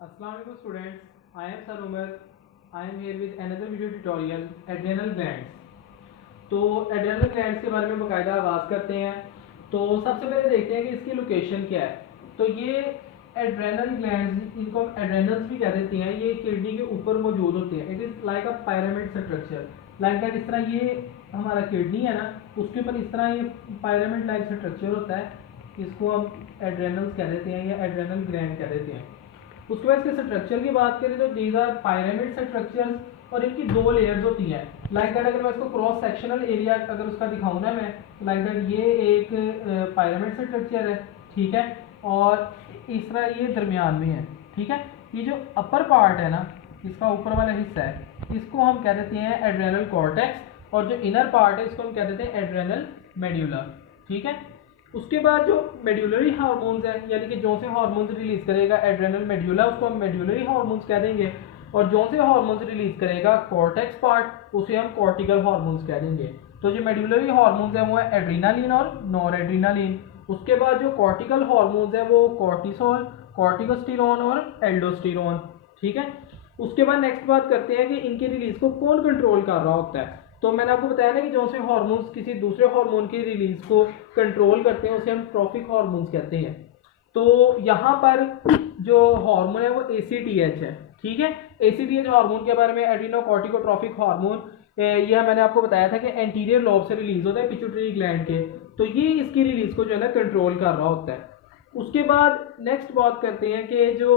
Assalamu alaikum students, I am Sir Umar. I am here with another video tutorial adrenal glands. तो adrenal glands के बारे में बाकायदा आगाज़ करते हैं। तो सबसे पहले देखते हैं कि इसकी लोकेशन क्या है। तो ये एड्रेनल ग्लैंड्स, इनको हम एड्रेनल्स भी कह देते हैं, ये किडनी के ऊपर मौजूद होते हैं। It is like a pyramid structure, like that. इस तरह ये हमारा किडनी है ना, उसके ऊपर इस तरह ये पिरामिड लाइक स्ट्रक्चर होता है, इसको हम एड्रेनल्स कह देते हैं या एड्रेनल ग्लैंड कह देते हैं। उसके बाद इसके स्ट्रक्चर की बात करें तो दीज आर पिरामिड स्ट्रक्चर्स, और इनकी दो लेयर्स होती हैं। लाइक दैट अगर मैं इसको क्रॉस सेक्शनल एरिया अगर उसका दिखाऊं ना मैं, लाइक दैट ये एक पिरामिड स्ट्रक्चर है, ठीक है, और इस तरह ये दरमियान में है, ठीक है। ये जो अपर पार्ट है ना, इसका ऊपर वाला हिस्सा है, इसको हम कह देते हैं एड्रेनल कॉर्टेक्स, और जो इनर पार्ट है इसको हम कह देते हैं एड्रेनल मेड्यूला, ठीक है। उसके बाद जो मेड्यूलरी हार्मोन्स है, यानी कि जो से हार्मोन्स रिलीज करेगा एड्रेनल मेड्यूला, उसको हम मेड्यूलरी हार्मोन्स कह देंगे, और जो से हार्मोन्स रिलीज करेगा कॉर्टेक्स पार्ट, उसे हम कॉर्टिकल हार्मोन्स कह देंगे। तो जो मेड्यूलरी हार्मोन्स है वो है एड्रीनालिन और नॉर एड्रीनालिन। उसके बाद जो कॉर्टिकल हार्मोन्स है वो कॉर्टिसोल, कॉर्टिकोस्टेरोन और एल्डोस्टेरोन, ठीक है। उसके बाद नेक्स्ट बात करते हैं कि इनकी रिलीज को कौन कंट्रोल कर रहा होता है। तो मैंने आपको बताया ना कि जो से हार्मोन्स किसी दूसरे हार्मोन की रिलीज को कंट्रोल करते हैं उसे हम ट्रॉफिक हार्मोन्स कहते हैं। तो यहाँ पर जो हार्मोन है वो ACTH है, ठीक है। ACTH हार्मोन के बारे में, एड्रीनोकॉर्टिकोट्रॉफिक हार्मोन, यह मैंने आपको बताया था कि एंटीरियर लोब से रिलीज होता है पिट्यूटरी ग्लैंड के, तो ये इसकी रिलीज को जो है ना कंट्रोल कर रहा होता है। उसके बाद नेक्स्ट बात करते हैं कि जो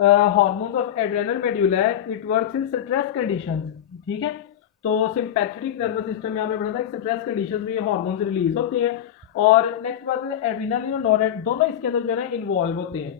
हार्मोन्स ऑफ एड्रेनल मेड्यूला है, it works in stress conditions, ठीक है। तो सिंपैथेटिक नर्वस सिस्टम यहाँ पे पढ़ा था कि स्ट्रेस कंडीशंस में ये हार्मोन्स रिलीज होते हैं। और नेक्स्ट बात है एड्रीनालिन और नॉरेड दोनों इसके अंदर जो है ना इन्वॉल्व होते हैं।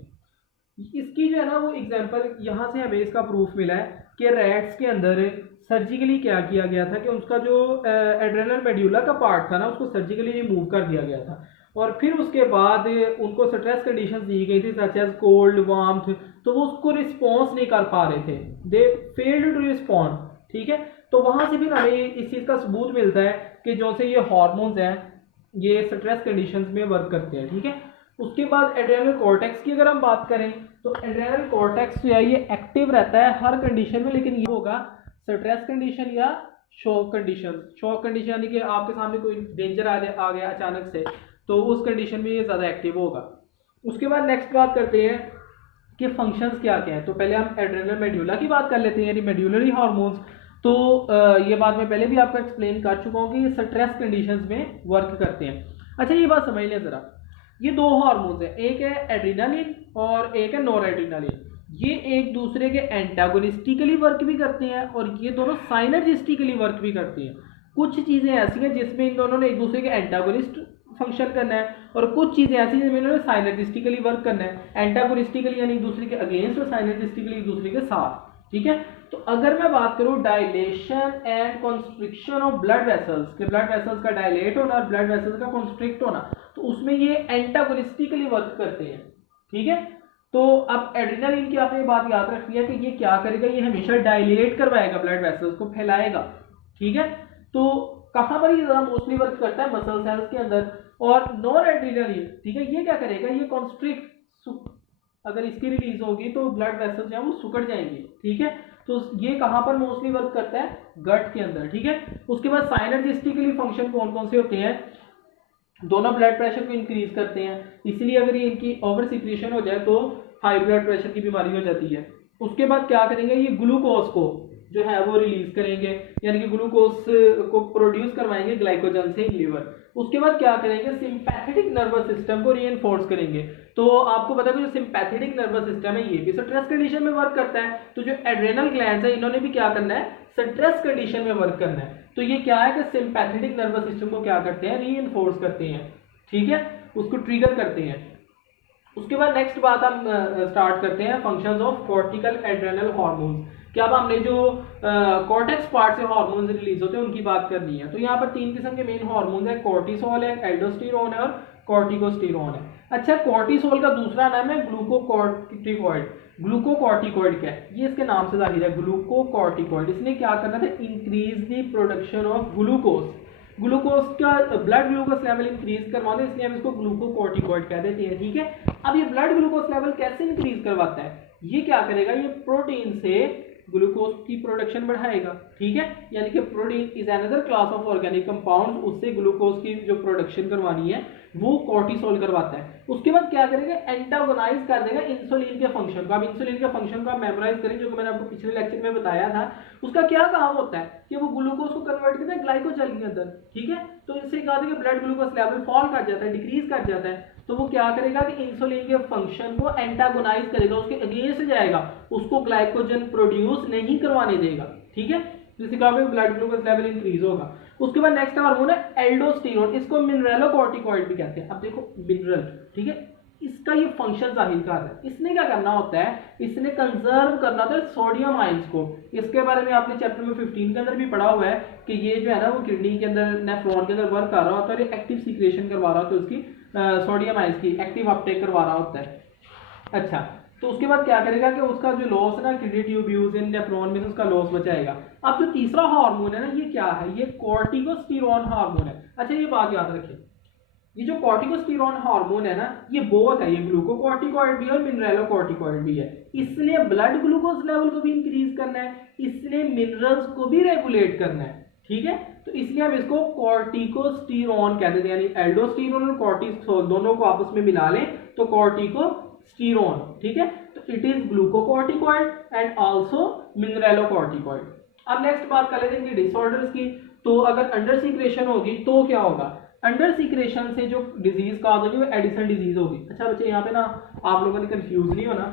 इसकी जो है ना वो एग्जांपल यहाँ से हमें इसका प्रूफ मिला है कि रैट्स के अंदर सर्जिकली क्या किया गया था कि उसका जो एड्रेनल मेड्यूला का पार्ट था ना, उसको सर्जिकली रिमूव कर दिया गया था, और फिर उसके बाद उनको स्ट्रेस कंडीशंस दी गई थी सच एज कोल्ड, वार्मथ, तो वो उसको रिस्पॉन्स नहीं कर पा रहे थे, दे फेल्ड टू रिस्पॉन्ड, ठीक है। तो वहां से फिर हमें इस चीज का सबूत मिलता है कि जो से ये हार्मोन्स हैं ये स्ट्रेस कंडीशंस में वर्क करते हैं, ठीक है। उसके बाद एड्रेनल कॉर्टेक्स की अगर हम बात करें तो एड्रेनल कॉर्टेक्स जो है ये एक्टिव रहता है हर कंडीशन में, लेकिन ये होगा स्ट्रेस कंडीशन या शॉक कंडीशन। शॉक कंडीशन यानी कि आपके सामने कोई डेंजर आ गया अचानक से, तो उस कंडीशन में ये ज़्यादा एक्टिव होगा। उसके बाद नेक्स्ट बात करते हैं कि फंक्शंस क्या क्या है। तो पहले हम एड्रेनल मेड्यूला की बात कर लेते हैं, यानी मेड्यूलरी हार्मोन्स। तो ये बात मैं पहले भी आपको एक्सप्लेन कर चुका हूँ कि ये स्ट्रेस कंडीशंस में वर्क करते हैं। अच्छा, ये बात समझ लें ज़रा, ये दो हार्मोन्स हैं, एक है एड्रीनालिन और एक है नॉर एड्रीनालिन। ये एक दूसरे के एंटागोनिस्टिकली वर्क भी करते हैं और ये दोनों साइनर्जिस्टिकली वर्क भी करते हैं। कुछ चीज़ें ऐसी हैं जिसमें इन दोनों ने एक दूसरे के एंटागोनिस्ट फंक्शन करना है, और कुछ चीज़ें ऐसी जिसमें इन्होंने साइनर्जिस्टिकली वर्क करना है। एंटागोनिस्टिकली यानी एक दूसरे के अगेंस्ट, और साइनर्जिस्टिकली एक दूसरे के साथ, ठीक है। तो अगर मैं बात करूं dilation and constriction of blood vessels के, ब्लड वेसल्स का डायलेट होना और ब्लड वेसल्स का कंस्ट्रिक्ट होना, तो उसमें ये एंटागोनिस्टिकली वर्क करते हैं, ठीक है। तो अब एड्रेनालिन की आपने बात याद रखनी है कि ये क्या करेगा, ये हमेशा डायलेट करवाएगा, ब्लड वेसल्स को फैलाएगा, ठीक है। तो कहां पर ये ज्यादा मोस्टली वर्क करता है, मसल सेल्स के अंदर। और नॉर एड्रेनालिन, ठीक है, ये क्या करेगा, ये कॉन्स्ट्रिक्ट, अगर इसकी रिलीज होगी तो ब्लड वेसल्स जो है वो सुकड़ जाएंगे, ठीक है। तो ये कहां पर मोस्टली वर्क करता है, गट के अंदर, ठीक है। उसके बाद साइनर्जिस्टिकली फंक्शन कौन कौन से होते हैं, दोनों ब्लड प्रेशर को इंक्रीज करते हैं, इसलिए अगर ये इनकी ओवर सिक्रीशन हो जाए तो हाई ब्लड प्रेशर की बीमारी हो जाती है। उसके बाद क्या करेंगे, ये ग्लूकोज को जो है वो रिलीज करेंगे, यानी कि ग्लूकोज को प्रोड्यूस करवाएंगे ग्लाइकोजन से लीवर। उसके बाद क्या करेंगे, सिंपैथेटिक नर्वस सिस्टम को रीइंफोर्स करेंगे। तो आपको पता है कि जो सिंपैथेटिक नर्वस सिस्टम है ये भी स्ट्रेस कंडीशन में वर्क करता है। तो जो एड्रेनल ग्लैंड्स है इन्होंने भी क्या करना है, स्ट्रेस कंडीशन में वर्क करना है। तो ये क्या है कि सिंपैथेटिक नर्वस सिस्टम को क्या करते हैं, रीइंफोर्स करते हैं, ठीक है, उसको ट्रिगर करते हैं। उसके बाद नेक्स्ट बात हम स्टार्ट करते हैं functions of cortical adrenal hormones. क्या अब हमने जो कॉर्टेक्स पार्ट से हार्मोन्स रिलीज होते हैं उनकी बात करनी है। तो यहाँ पर तीन किस्म के मेन हार्मोन्स हैं, कॉर्टिसोल है, एल्डोस्टेरोन है और कॉर्टिकोस्टेरोन है। अच्छा, कॉर्टिसोल का दूसरा नाम है ग्लूकोकॉर्टिकॉइड। ग्लूकोकॉर्टिकॉइड क्या है, ये इसके नाम से जाहिर है, ग्लूकोकॉर्टिकॉइड। इसने क्या करना था, increase the production of glucose, glucose का ब्लड ग्लूकोज लेवल इंक्रीज करवाते हैं, इसलिए हम इसको ग्लूकोकॉर्टिकॉइड कह देते हैं। ठीक है, अब ये ब्लड ग्लूकोज लेवल कैसे इंक्रीज करवाता है, ये क्या करेगा, ये प्रोटीन से ग्लूकोज की प्रोडक्शन बढ़ाएगा। ठीक है, यानी कि protein is another class of organic compounds, उससे ग्लूकोज की जो प्रोडक्शन करवानी है वो कॉर्टिसोल करवाता है। उसके बाद क्या करेगा, एंटागोनाइज कर देगा इंसुलिन के फंक्शन को। अब इंसुलिन के फंक्शन को आप मेमोराइज करें, जो कि मैंने आपको पिछले लेक्चर में बताया था। उसका क्या काम होता है कि वो ग्लूकोज को कन्वर्ट करता है ग्लाइकोजन के अंदर। ठीक है, तो इससे क्या होता है कि ब्लड ग्लूकोज लेवल फॉल कर जाता है, डिक्रीज कर जाता है। तो वो क्या करेगा कि इंसुलिन के फंक्शन को एंटागोनाइज करेगा, उसके अगेंस्ट जाएगा, उसको ग्लाइकोजन प्रोड्यूस नहीं करवाने देगा। ठीक है, जिससे क्या होगा, ब्लड ग्लूकोज लेवल इंक्रीज होगा। उसके बाद नेक्स्ट हार्मोन है एल्डोस्टेरोन, इसको मिनरलोकॉर्टिकॉइड भी कहते हैं। अब देखो मिनरल, ठीक है, इसका ये फंक्शन जाहिर कर रहा है। इसने क्या करना होता है, इसने कंजर्व करना होता है सोडियम आयंस को। इसके बारे में आपने चैप्टर में 15 के अंदर भी पढ़ा हुआ है कि ये जो है ना वो किडनी के अंदर, नेफ्रॉन के अंदर वर्क कर रहा होता है, एक्टिव सीक्रेशन करवा रहा होता है, उसकी सोडियम आयंस की एक्टिव अपटेक करवा रहा होता है। अच्छा, तो उसके बाद क्या करेगा कि उसका जो लॉस है ना किडनी ट्यूब्यूल्स इन नेफ्रॉन में से उसका लॉस बचाएगा। अब जो तीसरा हार्मोन है ना, ये क्या है, ये कॉर्टिकोस्टेरोन हार्मोन है। अच्छा, ये बात याद रखिए, ये जो कॉर्टिकोस्टेरोन हार्मोन है ना, ये बोथ है, ये ग्लूकोकॉर्टिकॉइड भी है और मिनरलोकॉर्टिकॉइड भी है। इसने ब्लड ग्लूकोज लेवल को भी इंक्रीज करना है, इसने मिनरल्स को भी रेगुलेट करना है। ठीक है, तो इसलिए हम इसको कॉर्टिकोस्टेरोन कहते हैं, यानी एल्डोस्टेरोन और कॉर्टिसोल दोनों को आपस में मिला लें तो कॉर्टिकोस्टेरोन। ठीक है, तो it is glucocorticoid and also mineralocorticoid. अब नेक्स्ट बात कर लेते हैं डिसऑर्डर्स की। तो अगर अंडर सीक्रेशन होगी तो क्या होगा, अंडर सीक्रेशन से जो डिजीज काज होगी वो एडिसन डिजीज होगी। अच्छा बच्चे, यहाँ पे ना आप लोगों ने कंफ्यूज नहीं होना,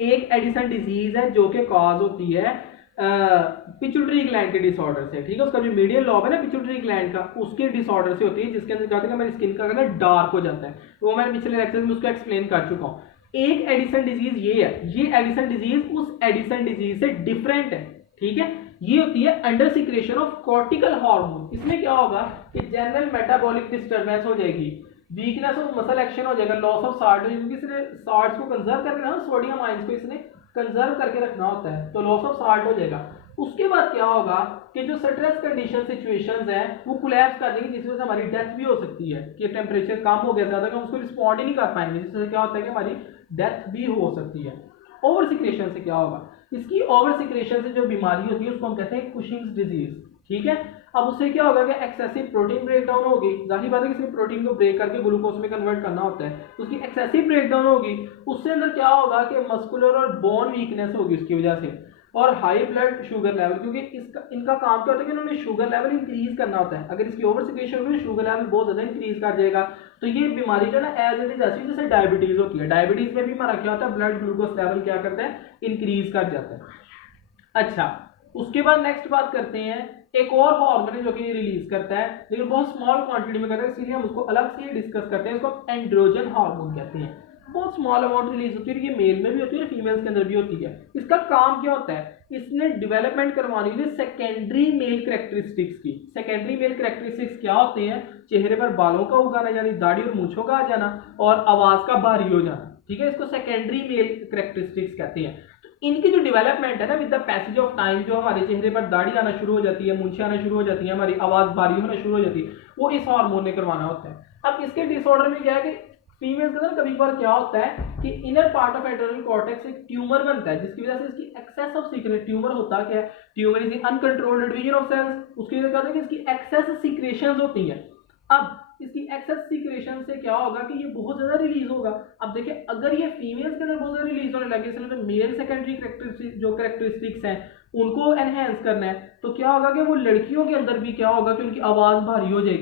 एक एडिसन डिजीज है जो कि कॉज होती है पिट्यूटरी ग्लैंड के डिसऑर्डर से। ठीक है, उसका जो मीडियल लॉब है ना पिट्यूटरी ग्लैंड का, उसके डिसऑर्डर से होती है, जिसके अंदर क्या होता है कि हमारी स्किन का कलर डार्क हो जाता है। वो मैं पिछले लेक्चर में उसको एक्सप्लेन कर चुका हूँ। एक एडिसन डिजीज ये है, ये एडिसन डिजीज उस एडिसन डिजीज से डिफरेंट है। ठीक है, ये होती है under secretion of cortical hormone. इसमें क्या होगा कि जनरल मेटाबॉलिक डिस्टर्बेंस हो जाएगी, वीकनेस ऑफ मसल एक्शन हो जाएगा, लॉस ऑफ साल्ट हो जाएगी, क्योंकि इसने साल्ट्स को कंजर्व करके रखना, सोडियम आयंस को इसने कंजर्व करके रखना होता है, तो लॉस ऑफ साल्ट हो जाएगा। उसके बाद क्या होगा कि जो स्ट्रेस कंडीशन सिचुएशंस हैं वो कोलैप्स कर देंगी, जिसमें से हमारी डेथ भी हो सकती है कि टेम्परेचर कम हो गया ज्यादा, हम उसको रिस्पॉन्ड ही नहीं कर पाएंगे, जिससे क्या होता है कि हमारी डेथ भी हो सकती है। ओवर सिक्रेशन से क्या होगा, इसकी ओवर सिक्रेशन से जो बीमारी होती है उसको हम कहते हैं कुशिंग्स डिजीज। ठीक है, अब उससे क्या होगा कि एक्सेसिव प्रोटीन ब्रेकडाउन होगी, जाहिर बात है कि प्रोटीन को ब्रेक करके ग्लूकोज में कन्वर्ट करना होता है, उसकी एक्सेसिव ब्रेकडाउन होगी। उससे अंदर क्या होगा कि मस्कुलर और बोन वीकनेस होगी उसकी वजह से, और हाई ब्लड शुगर लेवल, क्योंकि इनका काम क्या होता है कि इन्होंने शुगर लेवल इंक्रीज करना होता है। अगर इसकी ओवर सिक्रेशन होगी शुगर लेवल बहुत ज्यादा इंक्रीज कर जाएगा, तो ये बीमारी जो है ना एज इट इज ऐसी जैसे डायबिटीज होती है। डायबिटीज में भी हमारा क्या होता है, ब्लड ग्लूकोज लेवल क्या करता है, इंक्रीज कर जाता है। अच्छा, उसके बाद नेक्स्ट बात करते हैं, एक और हार्मोन है जो कि रिलीज करता है लेकिन बहुत स्मॉल क्वांटिटी में करता है, इसलिए हम उसको अलग से डिस्कस करते हैं। इसको एंड्रोजन हार्मोन कहते हैं। बहुत स्मॉल अमाउंट रिलीज होती है, ये मेल में भी होती है, फीमेल्स के अंदर भी होती है। इसका काम क्या होता है, इसने डेवलपमेंट करवाने के लिए सेकेंडरी मेल कैरेक्टरिस्टिक्स की। सेकेंडरी मेल कैरेक्टरिस्टिक्स क्या होते हैं, चेहरे पर बालों का उगाना, यानी दाढ़ी और मूंछों का आ जाना, और आवाज का भारी हो जाना। ठीक है, इसको सेकेंडरी मेल कैरेक्टरिस्टिक्स कहते हैं। इनकी जो डेवलपमेंट है ना with the passage of time, जो हमारे चेहरे पर दाढ़ी आना शुरू हो जाती है, मूंछें आना शुरू हो जाती है, हमारी आवाज भारी होना शुरू हो जाती है, वो इस हार्मोन ने करवाना होता है। अब इसके डिसऑर्डर में क्या है कि फीमेल्स के अंदर कभी बार क्या होता है कि inner part of adrenal cortex एक ट्यूमर बनता है, जिसकी वजह से इसकी एक्सेस ऑफ सीक्रेट, ट्यूमर होता क्या है, tumour is uncontrolled division of cells, उसकी वजह क्या होता है कि इसकी एक्सेस सीक्रेशंस होती हैं। अब इसकी एक्सेस सीक्रेशन से क्या होगा कि ये बहुत ज्यादा रिलीज होगा। अब देखिए, अगर ये फीमेल्स के अंदर बहुत ज्यादा रिलीज होने लगे, इसलिए तो मेल सेकेंडरी कैरेक्टरिस्टिक्स हैं उनको एनहेंस करना है, तो क्या होगा कि वो लड़कियों के अंदर भी क्या होगा कि उनकी आवाज भारी हो जाएगी।